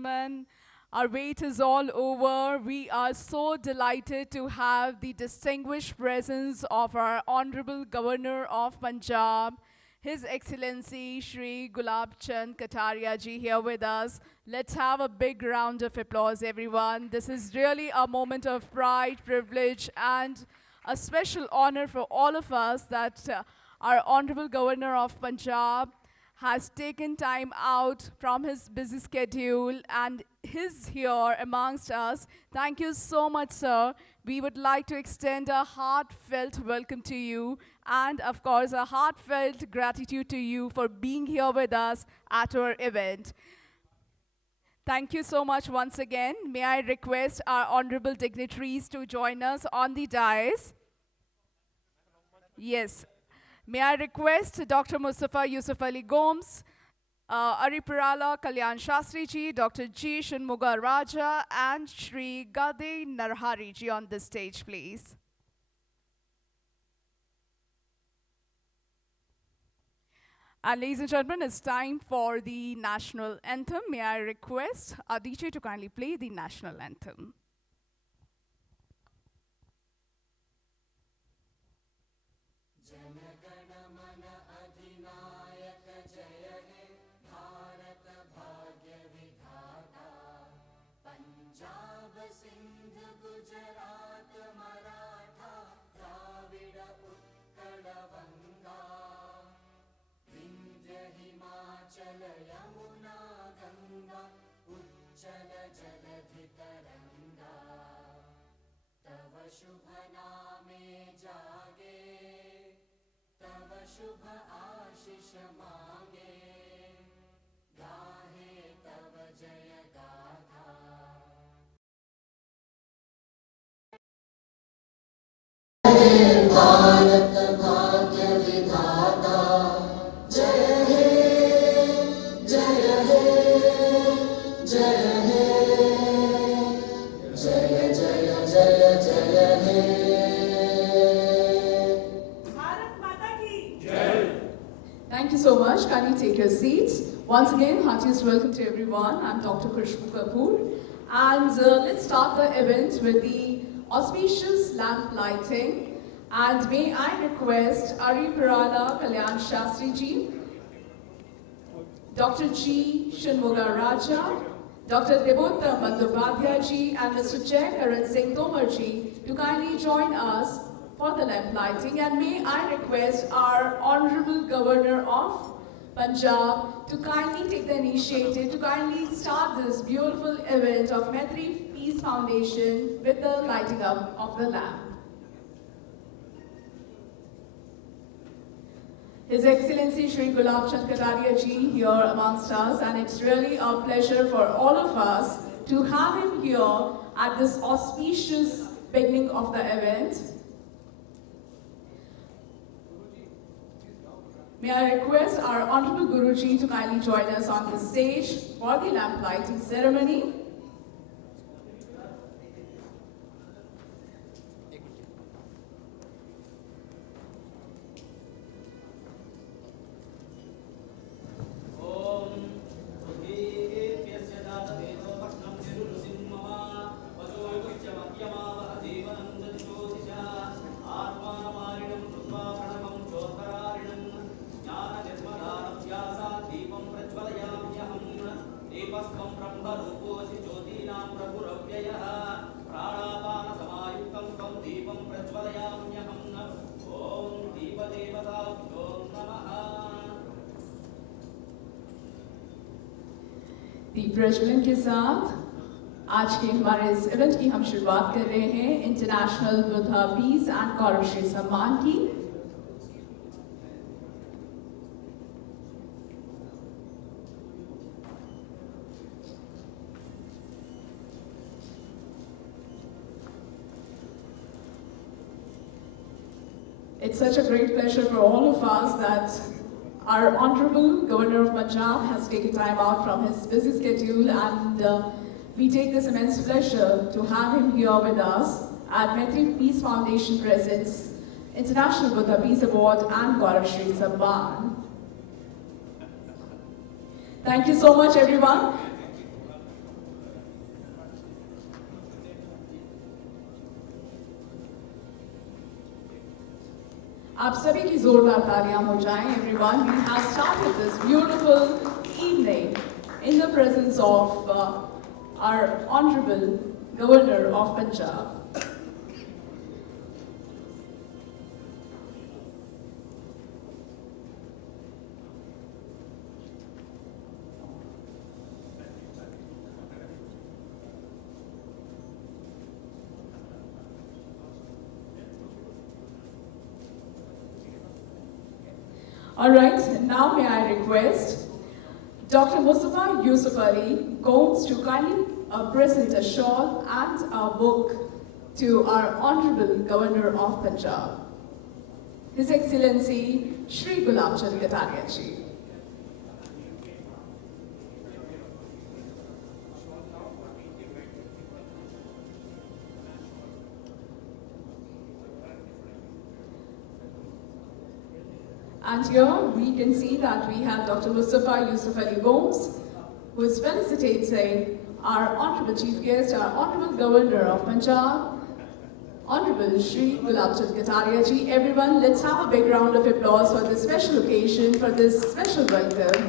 gentlemen, our wait is all over. We are so delighted to have the distinguished presence of our Honorable Governor of Punjab, His Excellency Shri Gulab Chand Kataria ji here with us. Let's have a big round of applause, everyone. This is really a moment of pride, privilege, and a special honor for all of us that our Honorable Governor of Punjab has taken time out from his busy schedule and is here amongst us. Thank you so much, sir. We would like to extend a heartfelt welcome to you and, of course, a heartfelt gratitude to you for being here with us at our event. Thank you so much once again. May I request our honorable dignitaries to join us on the dais? Yes. May I request Dr. Mustafa Yusuf Ali Gomes, Aripurala Kalyan Shastri ji, Dr. G. Shanmuga Raja, and Shri Gade Narhari ji on the stage, please. And ladies and gentlemen, it's time for the national anthem. May I request our DJ to kindly play the national anthem. शुभ नामे जागे तव शुभ आशीष मांगे गाहे तव जय गाथा भारत भाग्य विधाता जय हे जय हे जय हे जय जय जय जय हे भारत माता की जय. Thank you so much. Kindly take your seats. Once again, heartiest welcome to everyone. I'm Dr. Khushbu Kapoor. And let's start the event with the auspicious lamp lighting. And may I request Ari Pirala Kalyan Shastri ji, Dr. G. Shanmuga Raja, Dr. Debota Bandyopadhyay ji, and Mr. Jai Karan Singh Tomar ji to kindly join us for the lamp lighting. And may I request our Honorable Governor of Punjab to kindly take the initiative to kindly start this beautiful event of Maitri Peace Foundation with the lighting up of the lamp. His Excellency Shri Gulab Chand Kataria ji here amongst us, and it's really a pleasure for all of us to have him here at this auspicious beginning of the event. May I request our Honorable Guruji to kindly join us on the stage for the lamp lighting ceremony. दीप प्रज्वलन के साथ आज के हमारे इस इवेंट की हम शुरुआत कर रहे हैं इंटरनेशनल बुद्धा पीस एंड गौरवश्री सम्मान की. It's such a great pleasure for all of us that our Honorable Governor of Punjab has taken time out from his busy schedule, and we take this immense pleasure to have him here with us at Maitri Peace Foundation presents International Buddha Peace Award and Gauravshri Samman. Thank you so much, everyone. आप सभी की जोरदार तालियां हो जाएं, everyone. We have started this beautiful evening in the presence of our Honorable Governor of Punjab. All right, now may I request Dr. Mustafa Yusuf Ali Gomes to kindly present a shawl and a book to our Honorable Governor of Punjab, His Excellency Shri Gulab Chand Kataria ji. And here we can see that we have Dr. Mustafa Yusuf Ali Gomes, who is felicitating our Honorable Chief Guest, our Honorable Governor of Punjab, Honorable Shri Gulab Chand Kataria ji. Everyone, let's have a big round of applause for this special occasion, for this special welcome.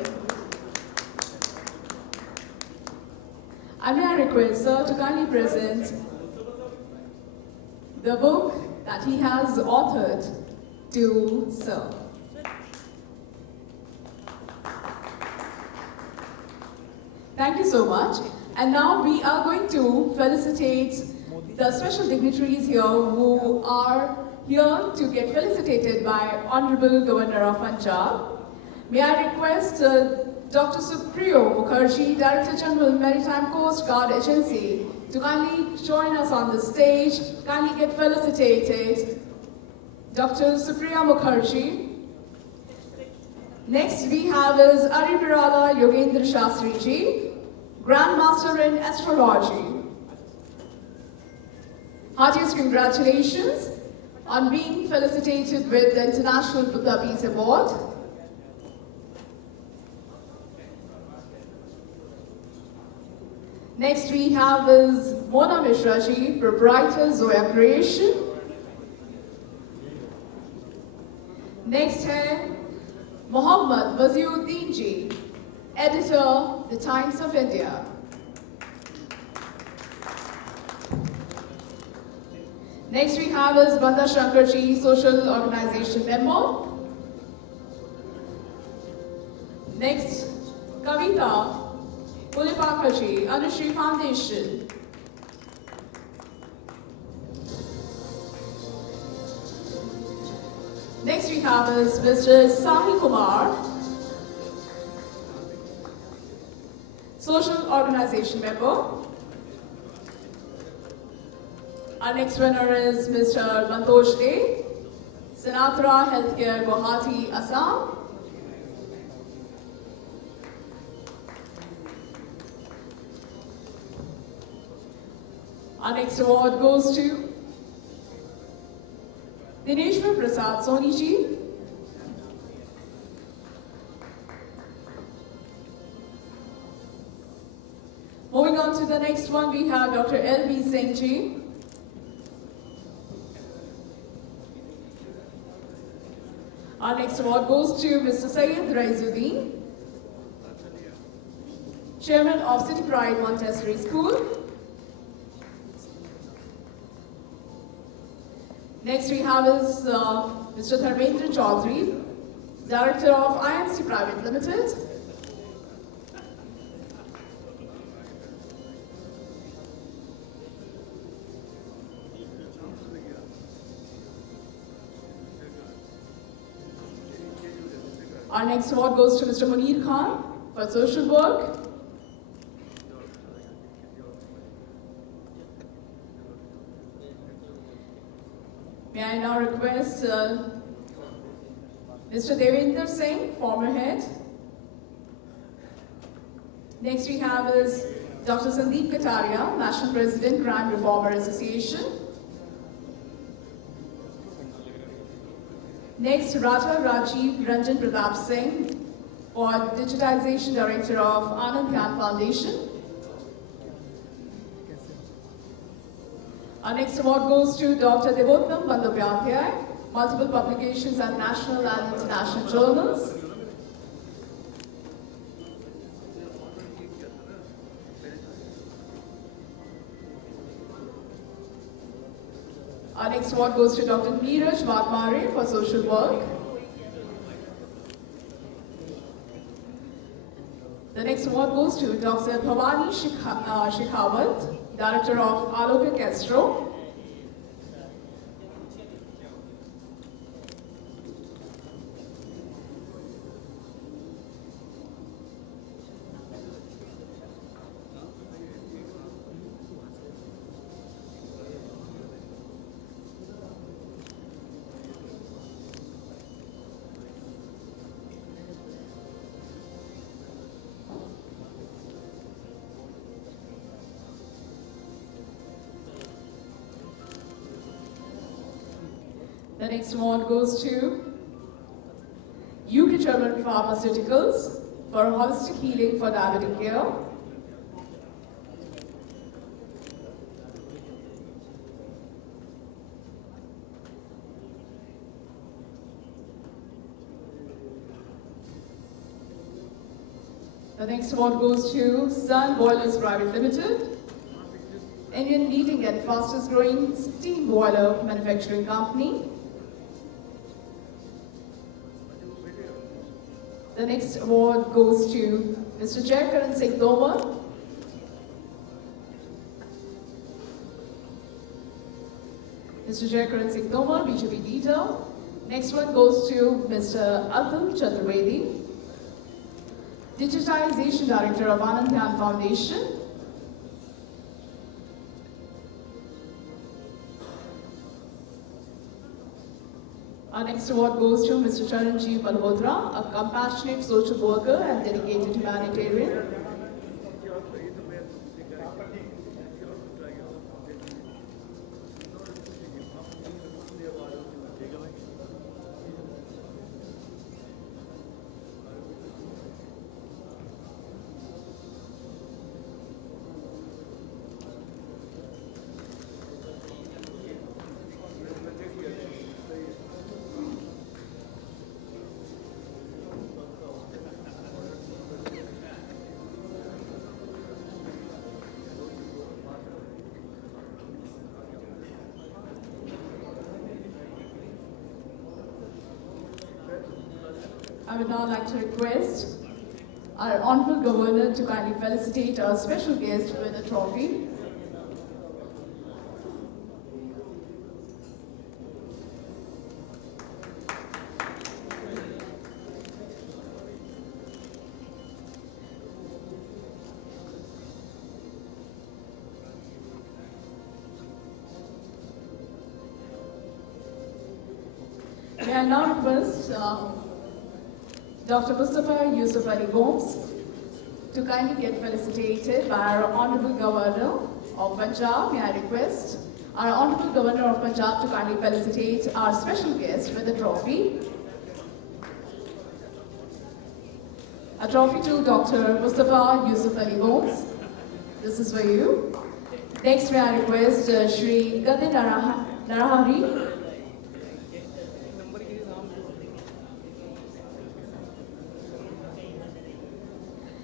And may I request sir to kindly present the book that he has authored to sir. Thank you so much. And now we are going to felicitate the special dignitaries here who are here to get felicitated by Honorable Governor of Punjab. May I request Dr. Supriyo Mukherjee, Director General, Maritime Coast Guard Agency, to kindly join us on the stage, kindly get felicitated. Dr. Supriya Mukherjee. Next we have is Aripirala Yogendra Shastri ji, Grand Master in Astrology. Heartiest congratulations on being felicitated with the International Buddha Peace Award. Next we have is Mona Mishra ji, Proprietor Zoya Creation. Next hai Mohammad Waziuddin ji, Editor, The Times of India. Next we have is Banda Shankar ji, Social Organization Member. Next, Kavita Pulipaka ji, Anushri Foundation. Next we have is Mr. Sahil Kumar, Social Organization Member. Our next winner is Mr. Bantosh Dey, Sinatra Healthcare, Guwahati, Assam. Our next award goes to Dineshwar Prasad Soni ji. Moving on to the next one, we have Dr. L.B. Singh ji. Our next award goes to Mr. Syed Raizuddin, Chairman of City Pride Montessori School. Next we have is Mr. Dharmendra Chaudhary, Director of IMC Private Limited. Our next award goes to Mr. Munir Khan for social work. May I now request Mr. Devendra Singh, former head. Next we have is Dr. Sandeep Kataria, National President, Crime Reformer Association. Next, Raja Rajiv Ranjan Pratap Singh, for Digitization Director of Anand Dhyan Foundation. Our next award goes to Dr. Devottam Bandyopadhyay, multiple publications at national and international journals. Our next award goes to Dr. Neeraj Vatmare for social work. The next award goes to Dr. Bhavani Shekhawat, Director of Aloka Castro. The next award goes to UK German Pharmaceuticals for holistic healing for diabetic care. The next award goes to Sun Boilers Private Limited, Indian leading and fastest growing steam boiler manufacturing company. The next award goes to Mr. Jayakaran Singh Tomar. Mr. Jayakaran Singh Tomar, BJP leader. Next one goes to Mr. Atul Chaturvedi, Digitization Director of Anand Dhyan Foundation. Our next award goes to Mr. Charanjeev Malhotra, a compassionate social worker and dedicated humanitarian. I would now like to request our Honorable Governor to kindly felicitate our special guest with a trophy. May I now request Dr. Mustafa Yusuf Ali Gomes to kindly get felicitated by our Honorable Governor of Punjab. May I request our Honorable Governor of Punjab to kindly felicitate our special guest with a trophy. A trophy to Dr. Mustafa Yusuf Ali Gomes. This is for you. Next, may I request Shri Gadin Narahari.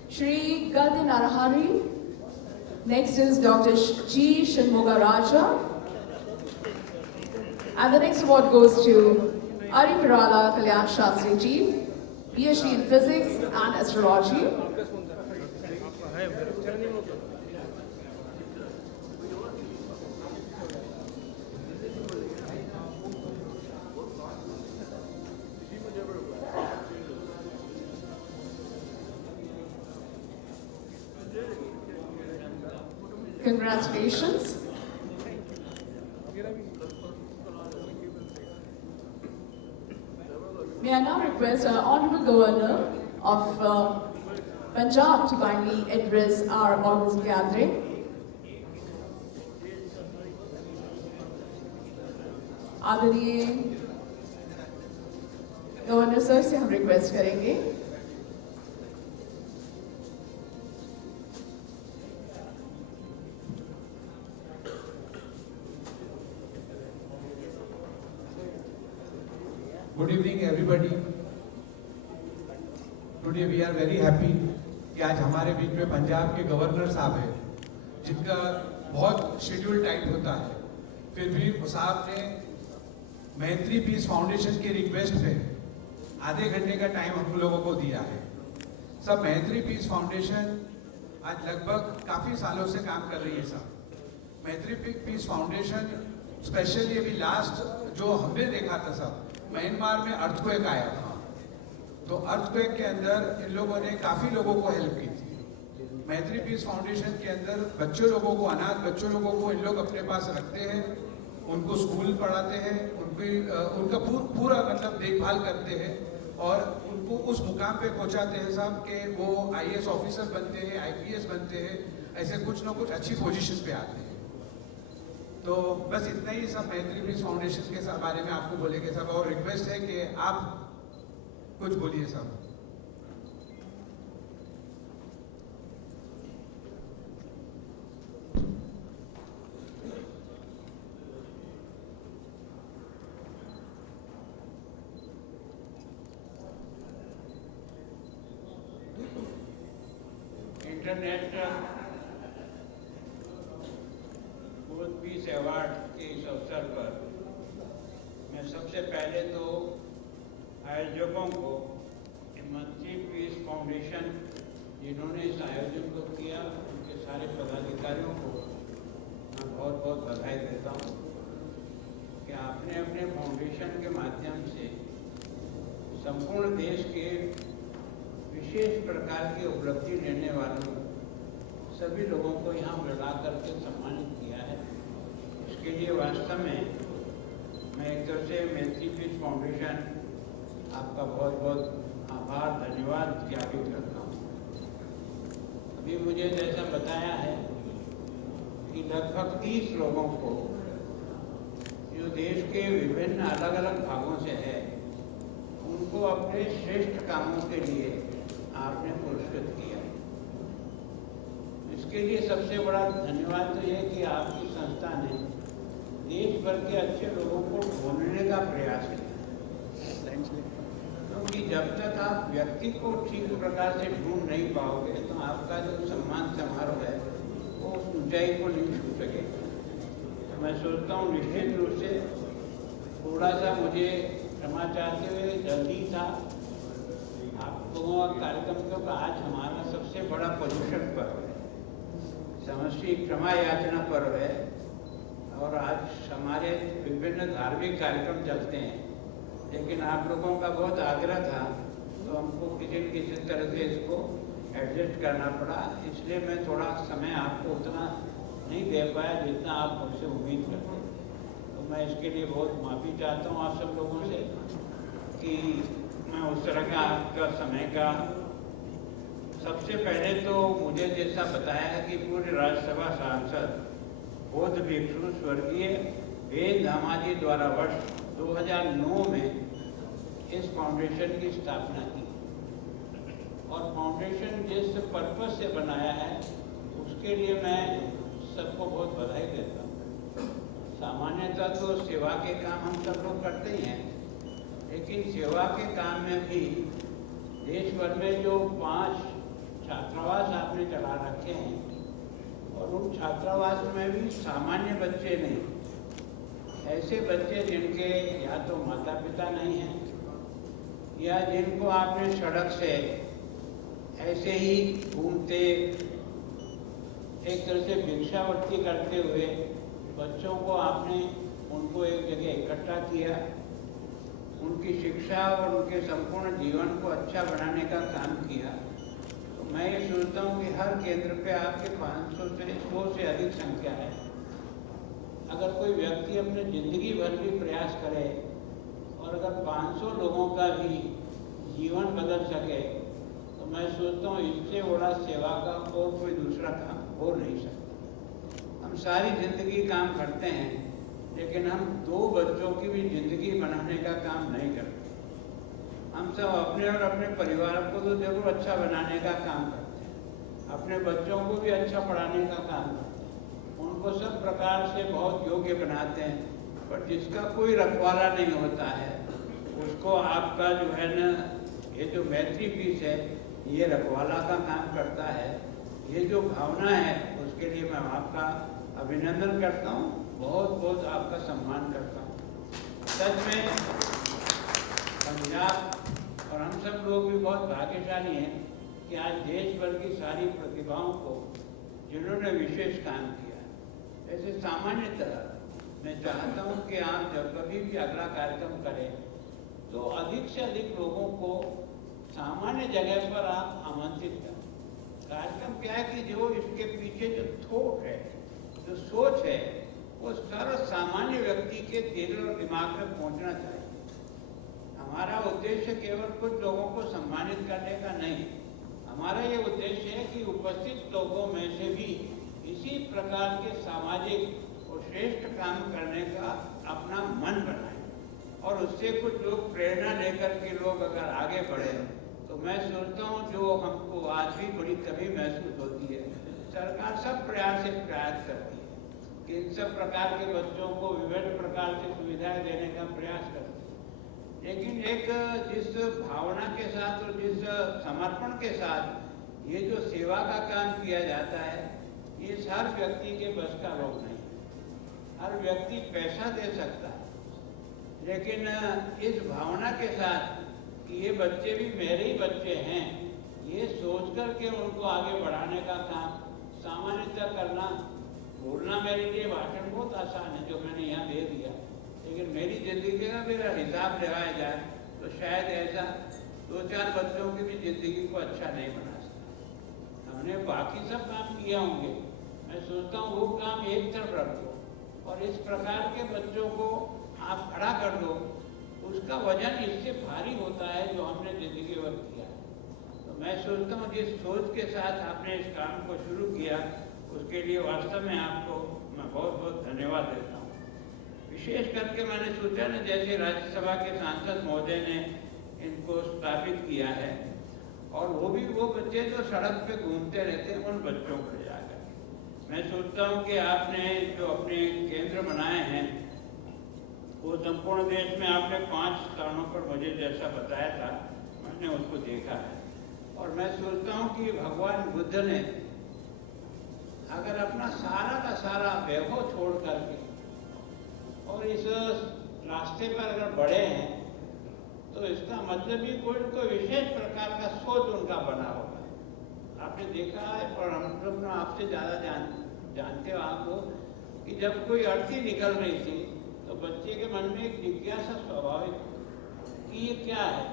Shri Gadin Narahari. Next is Dr. G. Shanmuga Raja. And the next award goes to Ari Pirala Kalyan Shastri Chief, PhD in Physics and Astrology. Congratulations. May I now request our Honorable Governor of Punjab to kindly address our August gathering. आदरणीय governor sir से हम रिक्वेस्ट करेंगे Good evening everybody. Today we are very happy कि आज हमारे बीच में पंजाब के गवर्नर साहब हैं, जिनका बहुत शेड्यूल टाइट होता है, फिर भी साहब ने मैत्री पीस फाउंडेशन के रिक्वेस्ट पे आधे घंटे का टाइम हम लोगों को दिया है। सब मैत्री पीस फाउंडेशन आज लगभग काफ़ी सालों से काम कर रही है। सब मैत्री पीस फाउंडेशन स्पेशली अभी लास्ट जो हमने देखा था, सब म्यांमार में अर्थक्वेक आया था, तो अर्थक्वेक के अंदर इन लोगों ने काफ़ी लोगों को हेल्प की थी। मैत्री पीस फाउंडेशन के अंदर बच्चों लोगों को, अनाथ बच्चों लोगों को इन लोग अपने पास रखते हैं, उनको स्कूल पढ़ाते हैं, उनका पूरा मतलब देखभाल करते हैं और उनको उस मुकाम पे पहुंचाते हैं साहब कि वो IAS ऑफिसर बनते हैं, IPS बनते हैं, ऐसे कुछ ना कुछ अच्छी पोजीशन पे आते हैं। तो बस इतना ही सब मैत्री पीस फाउंडेशन के बारे में आपको बोलेंगे सब, और रिक्वेस्ट है कि आप कुछ बोलिए सब। इंटरनेशनल वर्ल्ड पीस अवार्ड के इस अवसर पर मैं सबसे पहले तो आयोजकों को, मैत्री पीस फाउंडेशन जिन्होंने इस आयोजन को किया, उनके सारे पदाधिकारियों को मैं बहुत बहुत बधाई देता हूँ कि आपने अपने फाउंडेशन के माध्यम से संपूर्ण देश के विशेष प्रकार की उपलब्धि लेने वालों सभी लोगों को यहाँ बुला करके सम्मानित किया है। इसके लिए वास्तव में मैं एक तरह से मैत्री पीस फाउंडेशन आपका बहुत बहुत आभार, धन्यवाद ज्ञापित करता हूँ। अभी मुझे जैसा बताया है कि लगभग 30 लोगों को जो देश के विभिन्न अलग अलग भागों से है, उनको अपने श्रेष्ठ कामों के लिए आपने पुरस्कृत किया। इसके लिए सबसे बड़ा धन्यवाद तो यह कि आपकी संस्था ने देश भर के अच्छे लोगों को ढूंढने का प्रयास किया, क्योंकि जब तक आप व्यक्ति को ठीक प्रकार से ढूंढ नहीं पाओगे तो आपका जो सम्मान समारोह है वो उस ऊंचाई को नहीं छू सकेगा। तो मैं सोचता हूँ निश्चित रूप से थोड़ा सा मुझे क्षमा चाहते हुए जल्दी था आप लोगों का कार्यक्रम, क्योंकि आज हमारा सबसे बड़ा पर्युषण पर्व है, समष्टि क्षमा याचना पर्व है, और आज हमारे विभिन्न धार्मिक कार्यक्रम चलते हैं, लेकिन आप लोगों का बहुत आग्रह था तो हमको किसी न किसी तरह से इसको एडजस्ट करना पड़ा। इसलिए मैं थोड़ा समय आपको उतना नहीं दे पाया जितना आप मुझसे उम्मीद करते, तो मैं इसके लिए बहुत माफ़ी चाहता हूँ आप सब लोगों से कि मैं उस तरह का आपका समय का। सबसे पहले तो मुझे जैसा बताया है कि पूरे राज्यसभा सांसद बौद्ध भिक्षु स्वर्गीय वेद धामाजी द्वारा वर्ष 2009 में इस फाउंडेशन की स्थापना की, और फाउंडेशन जिस पर्पस से बनाया है उसके लिए मैं सबको बहुत बधाई देता हूँ। सामान्यतः तो सेवा के काम हम सब लोग करते ही हैं, लेकिन सेवा के काम में भी देश भर में जो 5 छात्रावास आपने चला रखे हैं, और उन छात्रावास में भी सामान्य बच्चे नहीं, ऐसे बच्चे जिनके या तो माता पिता नहीं हैं या जिनको आपने सड़क से ऐसे ही घूमते एक तरह से भिक्षावृत्ति करते हुए बच्चों को आपने उनको एक जगह इकट्ठा किया, उनकी शिक्षा और उनके संपूर्ण जीवन को अच्छा बनाने का काम किया। तो मैं ये सोचता हूँ कि हर केंद्र पे आपके 500 से 100 से अधिक संख्या है। अगर कोई व्यक्ति अपने ज़िंदगी भर भी प्रयास करे और अगर 500 लोगों का भी जीवन बदल सके, तो मैं सोचता हूँ इससे बड़ा सेवा का और कोई दूसरा काम हो नहीं सकता। हम सारी ज़िंदगी काम करते हैं, लेकिन हम 2 बच्चों की भी ज़िंदगी बनाने का काम नहीं करते। हम सब अपने और अपने परिवार को तो जरूर अच्छा बनाने का काम करते हैं, अपने बच्चों को भी अच्छा पढ़ाने का काम करते हैं, उनको सब प्रकार से बहुत योग्य बनाते हैं, पर जिसका कोई रखवाला नहीं होता है, वो उसको आपका जो है ना, ये जो मैत्री पीस है, ये रखवाला का काम करता है। ये जो भावना है उसके लिए मैं आपका अभिनंदन करता हूँ, बहुत बहुत आपका सम्मान करता हूँ। सच में पंजाब और हम सब लोग भी बहुत भाग्यशाली हैं कि आज देश भर की सारी प्रतिभाओं को जिन्होंने विशेष काम किया। ऐसे सामान्यतः मैं चाहता हूँ कि आप जब कभी भी अगला कार्यक्रम करें तो अधिक से अधिक लोगों को सामान्य जगह पर आप आमंत्रित करें। कार्यक्रम क्या है कि जो इसके पीछे जो थॉट है, जो सोच है, वो सर्व सामान्य व्यक्ति के दिल और दिमाग में पहुंचना चाहिए। हमारा उद्देश्य केवल कुछ लोगों को सम्मानित करने का नहीं, हमारा ये उद्देश्य है कि उपस्थित लोगों में से भी इसी प्रकार के सामाजिक और श्रेष्ठ काम करने का अपना मन बनाए और उससे कुछ लोग प्रेरणा लेकर के लोग अगर आगे बढ़े तो मैं सोचता हूँ जो हमको आज भी बड़ी कमी महसूस होती है। सरकार सब प्रयास करती है कि इन सब प्रकार के बच्चों को विभिन्न प्रकार से सुविधाएं देने का प्रयास करती है, लेकिन एक जिस भावना के साथ और जिस समर्पण के साथ ये जो सेवा का काम किया जाता है, ये हर व्यक्ति के बस का रोग नहीं है। हर व्यक्ति पैसा दे सकता है, लेकिन इस भावना के साथ कि ये बच्चे भी मेरे ही बच्चे हैं, ये सोच करके उनको आगे बढ़ाने का काम सामान्यतः करना। बोलना मेरे लिए भाषण बहुत आसान है जो मैंने यहाँ दे दिया, लेकिन मेरी जिंदगी का मेरा हिसाब लगाया जाए तो शायद ऐसा 2-4 बच्चों की भी जिंदगी को अच्छा नहीं बना सकता। हमने बाकी सब काम किया होंगे, मैं सोचता हूँ वो काम एक तरफ रख दो और इस प्रकार के बच्चों को आप खड़ा कर दो, उसका वजन इससे भारी होता है जो हमने जिंदगी भर किया। तो मैं सोचता हूँ जिस सोच के साथ आपने इस काम को शुरू किया उसके लिए वास्तव में आपको मैं बहुत बहुत धन्यवाद देता हूँ। विशेष करके मैंने सोचा ना, जैसे राज्यसभा के सांसद महोदय ने इनको स्थापित किया है और वो बच्चे जो सड़क पे घूमते रहते हैं उन बच्चों को ले जाकर, मैं सोचता हूँ कि आपने जो अपने केंद्र बनाए हैं वो संपूर्ण देश में आपने 5 स्थानों पर मुझे जैसा बताया था मैंने उसको देखा है। और मैं सोचता हूँ कि भगवान बुद्ध ने अगर अपना सारा का सारा वैभव छोड़ करके और इस रास्ते पर अगर बढ़े हैं तो इसका मतलब ही कोई विशेष प्रकार का सोच उनका बना होगा। आपने देखा है और हम लोग आपसे ज़्यादा जानते हो आप लोग कि जब कोई अर्थी निकल रही थी तो बच्चे के मन में एक जिज्ञासा स्वाभाविक कि ये क्या है,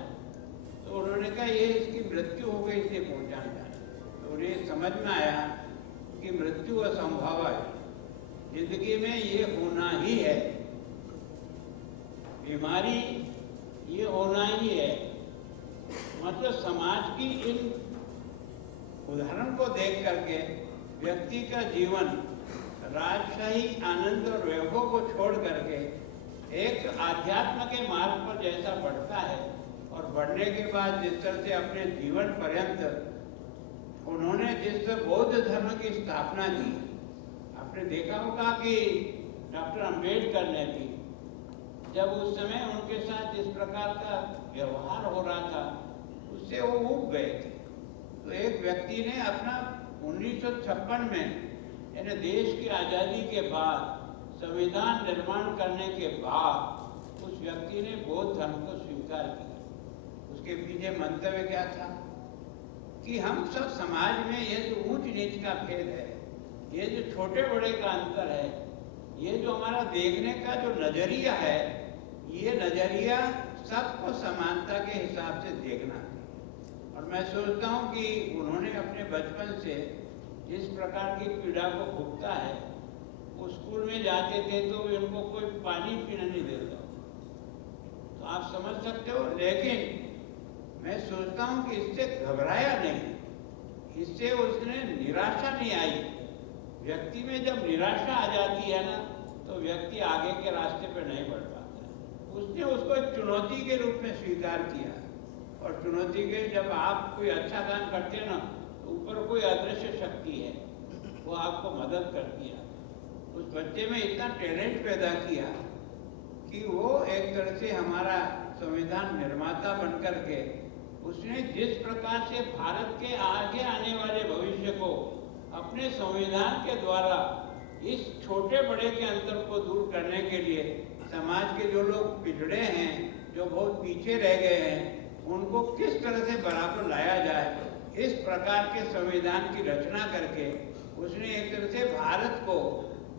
तो उन्होंने कहा ये इसकी मृत्यु हो गई, इसे पहुंचाना चाहिए। तो उन्हें समझ में आया कि मृत्यु असंभव है, जिंदगी में ये होना ही है, बीमारी ये होना ही है। मतलब समाज की इन उदाहरण को देख करके व्यक्ति का जीवन राजशाही आनंद और वैभव को छोड़ करके एक आध्यात्म के मार्ग पर जैसा बढ़ता है और बढ़ने के बाद जिस तरह से अपने जीवन पर्यंत उन्होंने जिस बौद्ध धर्म की स्थापना की, आपने देखा होगा कि डॉक्टर अंबेडकर ने भी जब उस समय उनके साथ जिस प्रकार का व्यवहार हो रहा था उससे वो ऊब गए थे। तो एक व्यक्ति ने अपना 1956 में यानी देश की आज़ादी के बाद संविधान निर्माण करने के बाद उस व्यक्ति ने बौद्ध धर्म को स्वीकार किया। उसके पीछे मंतव्य क्या था कि हम सब समाज में ये जो ऊंच नीच का भेद है, ये जो छोटे बड़े का अंतर है, ये जो हमारा देखने का जो नजरिया है, ये नजरिया सबको समानता के हिसाब से देखना है। और मैं सोचता हूँ कि उन्होंने अपने बचपन से जिस प्रकार की पीड़ा को भुगता है, वो स्कूल में जाते थे तो उनको कोई पानी पीने नहीं देता, तो आप समझ सकते हो। लेकिन मैं सोचता हूँ कि इससे घबराया नहीं, इससे उसने निराशा नहीं आई। व्यक्ति में जब निराशा आ जाती है ना तो व्यक्ति आगे के रास्ते पर नहीं बढ़ पाता है। उसने उसको एक चुनौती के रूप में स्वीकार किया और चुनौती के जब आप कोई अच्छा काम करते हैं ना तो ऊपर कोई अदृश्य शक्ति है, वो आपको मदद करती है। उस बच्चे में इतना टैलेंट पैदा किया कि वो एक तरह से हमारा संविधान निर्माता बनकर के उसने जिस प्रकार से भारत के आगे आने वाले भविष्य को अपने संविधान के द्वारा इस छोटे बड़े के अंतर को दूर करने के लिए समाज के जो लोग पिछड़े हैं, जो बहुत पीछे रह गए हैं, उनको किस तरह से बराबर लाया जाए, इस प्रकार के संविधान की रचना करके उसने एक तरह से भारत को,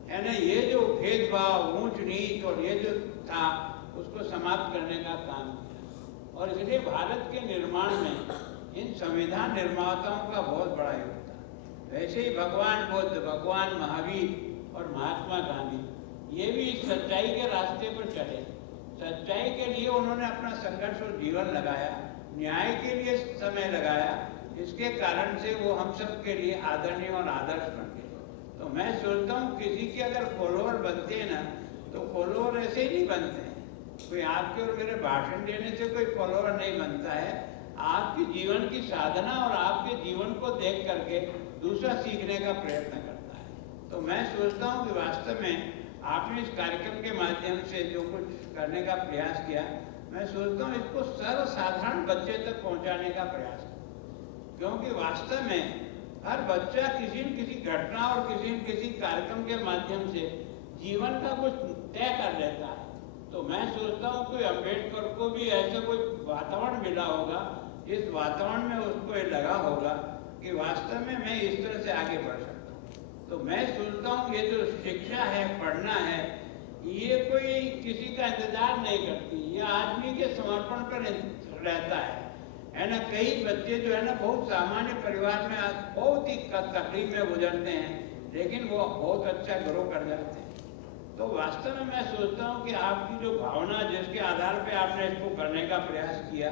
है ना, ये जो भेदभाव, ऊंच नीच और ये जो था उसको समाप्त करने का काम किया। और इसलिए भारत के निर्माण में इन संविधान निर्माताओं का बहुत बड़ा योगदान। वैसे ही भगवान बुद्ध, भगवान महावीर और महात्मा गांधी ये भी इस सच्चाई के रास्ते पर चले। सच्चाई के लिए उन्होंने अपना संघर्ष और जीवन लगाया, न्याय के लिए समय लगाया। इसके कारण से वो हम सब के लिए आदरणीय और आदर्श बन गए। तो मैं सोचता हूँ किसी के अगर फॉलोअर बनते हैं ना, तो फॉलोअर ऐसे ही नहीं बनते हैं। कोई आपके और मेरे भाषण देने से कोई फॉलोअर नहीं बनता है। आपके जीवन की साधना और आपके जीवन को देख करके दूसरा सीखने का प्रयत्न करता है। तो मैं सोचता हूँ कि वास्तव में आपने इस कार्यक्रम के माध्यम से जो कुछ करने का प्रयास किया, मैं सोचता हूँ इसको सर्वसाधारण बच्चे तक पहुँचाने का प्रयास करें। क्योंकि वास्तव में हर बच्चा किसी न किसी घटना और किसी न किसी कार्यक्रम के माध्यम से जीवन का कुछ तय कर लेता है। तो मैं सोचता हूँ कि अम्बेडकर को भी ऐसा कोई वातावरण मिला होगा, इस वातावरण में उसको ये लगा होगा कि वास्तव में मैं इस तरह से आगे बढ़ सकता हूँ। तो मैं सोचता हूँ ये जो शिक्षा है, पढ़ना है, ये कोई किसी का इंतजार नहीं करती, ये आदमी के समर्पण पर रहता है ना। कई बच्चे जो है ना बहुत सामान्य परिवार में आज बहुत ही तकलीफ में गुजरते हैं, लेकिन वो बहुत अच्छा ग्रो कर जाते हैं। तो वास्तव में मैं सोचता हूँ कि आपकी जो भावना जिसके आधार पे आपने इसको करने का प्रयास किया,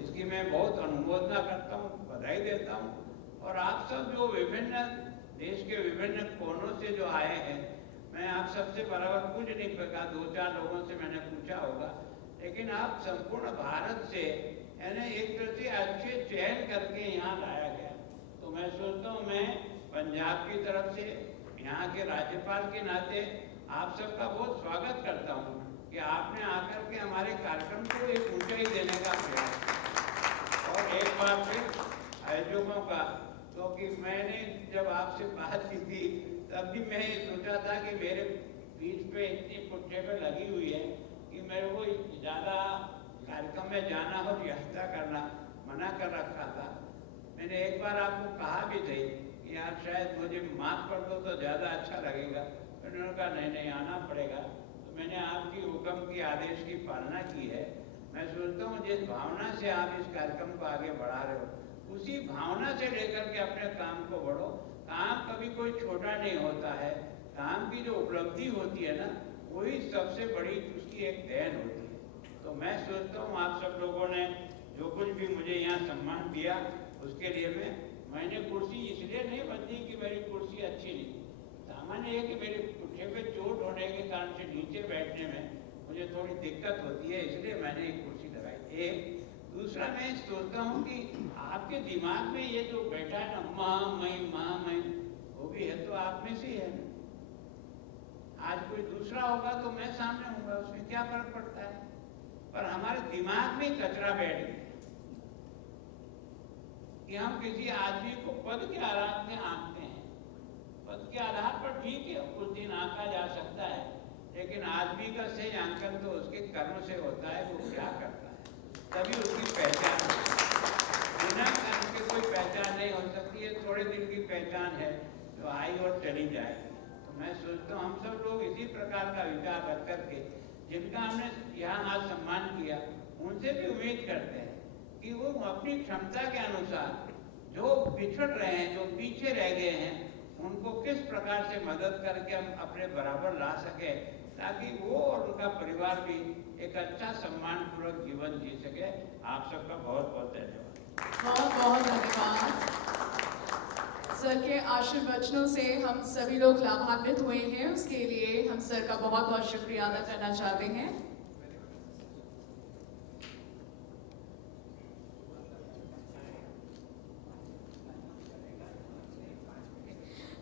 इसकी मैं बहुत अनुमोदना करता हूँ, बधाई देता हूँ। और आप सब जो विभिन्न देश के विभिन्न कोनों से जो आए हैं, मैं आप सबसे बराबर कुछ नहीं पता, 2-4 लोगों से मैंने पूछा होगा, लेकिन आप संपूर्ण भारत से है ना एक तरह से अच्छे चयन करके यहाँ लाया गया। तो मैं सोचता हूँ मैं पंजाब की तरफ से यहाँ के राज्यपाल के नाते आप सबका बहुत स्वागत करता हूँ कि आपने आकर के हमारे कार्यक्रम को एक ऊंचाई देने का प्रयास किया। और एक बार फिर आयोजकों का, क्योंकि मैंने जब आपसे बात की थी तब भी मैं ये सोचा था कि मेरे पीठ पे इतनी पुट्ठे पे लगी हुई है कि मेरे को ज़्यादा कार्यक्रम में जाना और यात्रा करना मना कर रखा था। मैंने एक बार आपको कहा भी थी कि यार शायद मुझे माफ़ कर दो तो ज़्यादा अच्छा लगेगा। उन्होंने कहा नहीं आना पड़ेगा। तो मैंने आपकी हुक्म की आदेश की पालना की है। मैं सोचता हूँ जिस भावना से आप इस कार्यक्रम को आगे बढ़ा रहे हो, उसी भावना से लेकर के अपने काम को बढ़ो। काम कभी कोई छोटा नहीं होता है। काम की जो उपलब्धि होती है ना, वही सबसे बड़ी उसकी एक देन होती है। तो मैं सोचता हूँ आप सब लोगों ने जो कुछ भी मुझे यहाँ सम्मान दिया, उसके लिए मैंने कुर्सी इसलिए नहीं बदली कि मेरी कुर्सी अच्छी नहीं, सामान्य है कि मेरे पुट्ठे पे चोट होने के कारण से नीचे बैठने में मुझे थोड़ी दिक्कत होती है, इसलिए मैंने एक कुर्सी लगाई। एक दूसरा मैं सोचता हूँ कि आपके दिमाग में ये जो बैठा है ना महामहिम, वो भी है तो आप में से ही है ना। आज कोई दूसरा होगा तो मैं सामने हूँगा, उसमें क्या फर्क पड़ता है। पर हमारे दिमाग में कचरा बैठ गया कि हम किसी आदमी को पद के आधार से आंकते हैं। पद के आधार पर ठीक है कुछ दिन आंका जा सकता है, लेकिन आदमी का सही अंकन तो उसके कर्म से होता है, वो क्या करता है, तभी उसकी पहचान होती है। बिना कर्म के कोई पहचान नहीं हो सकती है। थोड़े दिन की पहचान है जो आई और चली जाएगी। तो मैं सोचता हूँ हम सब लोग इसी प्रकार का विचार रख करके जिनका हमने यहाँ आज सम्मान किया, उनसे भी उम्मीद करते हैं कि वो अपनी क्षमता के अनुसार जो पिछड़ रहे हैं, जो पीछे रह गए हैं, उनको किस प्रकार से मदद करके हम अपने बराबर ला सके, ताकि वो और उनका परिवार भी एक अच्छा सम्मानपूर्वक जीवन जी सके। आप सबका बहुत बहुत धन्यवाद। बहुत बहुत धन्यवाद। सर के आशीर्वचनों से हम सभी लोग लाभान्वित हुए हैं, उसके लिए हम सर का बहुत बहुत शुक्रिया अदा करना चाहते हैं।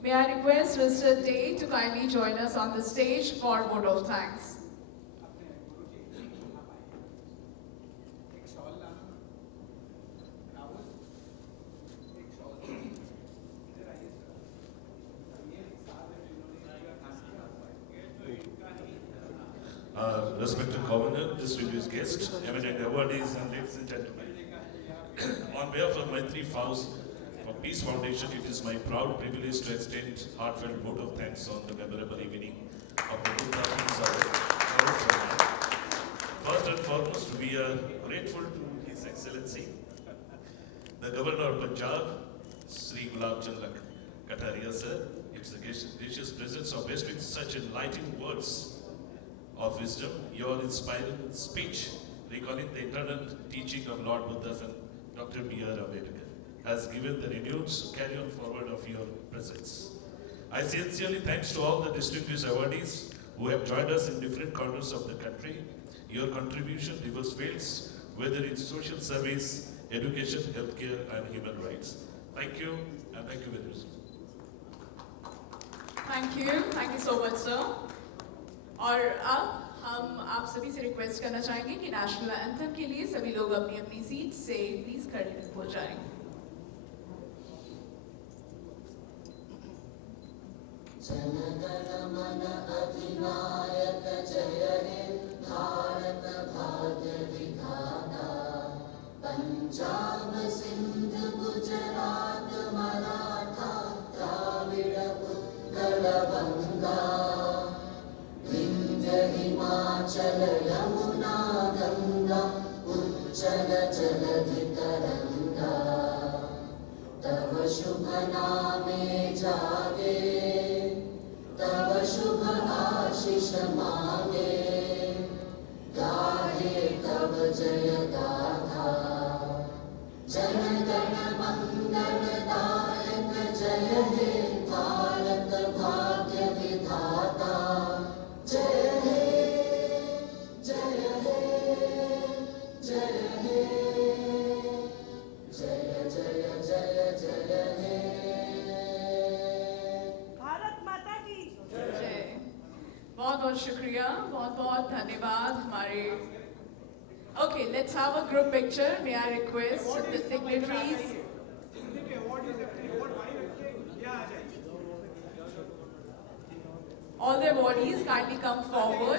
May I request Mr. Day to kindly join us on the stage for vote of thanks. respected governor, distinguished guests, eminent awardees, and ladies and gentlemen. On behalf of Maitri Faust for Peace Foundation, it is my proud privilege to extend heartfelt vote of thanks on the memorable evening of the 2007 Awards Ceremony. First and foremost, we are grateful to His Excellency, the Governor of Punjab, Sri Gulab Chandra Kataria sir. It's the gracious presence of bestowing such enlightening words of wisdom. Your inspiring speech, recalling the eternal teaching of Lord Buddha and Dr. B.R. Ambedkar, has given the renewed carry-on forward of your presence. I sincerely thanks to all the distinguished awardees who have joined us in different corners of the country. Your contribution diverse fields, whether it's social service, education, healthcare, and human rights. Thank you, and thank you very much. Thank you so much sir. और अब हम आप सभी से रिक्वेस्ट करना चाहेंगे कि national anthem के लिए सभी लोग अपनी अपनी सीट से प्लीज खड़े हो जाएं. जन गण मन अधिनायक जय हे भारत भाग्य विधाता पंजाब सिंध गुजरात मराठा द्राविड़ उत्कल गंगा विंध्य हिमाचल यमुना गंगा उच्चल जलधि तरंगा तव शुभ नामे जागे तव शुभ आशीष मांगे गाहे तव जय गाथा जन गण मंगल दायक जय हे भारत भाग्य विधाता जय हे जय हे जय हे जय जय जय जय हे भारत माता की जय. बहुत बहुत शुक्रिया, बहुत बहुत धन्यवाद हमारे. Okay, let's have a group picture. May I request the dignitaries? All the awardees kindly come forward.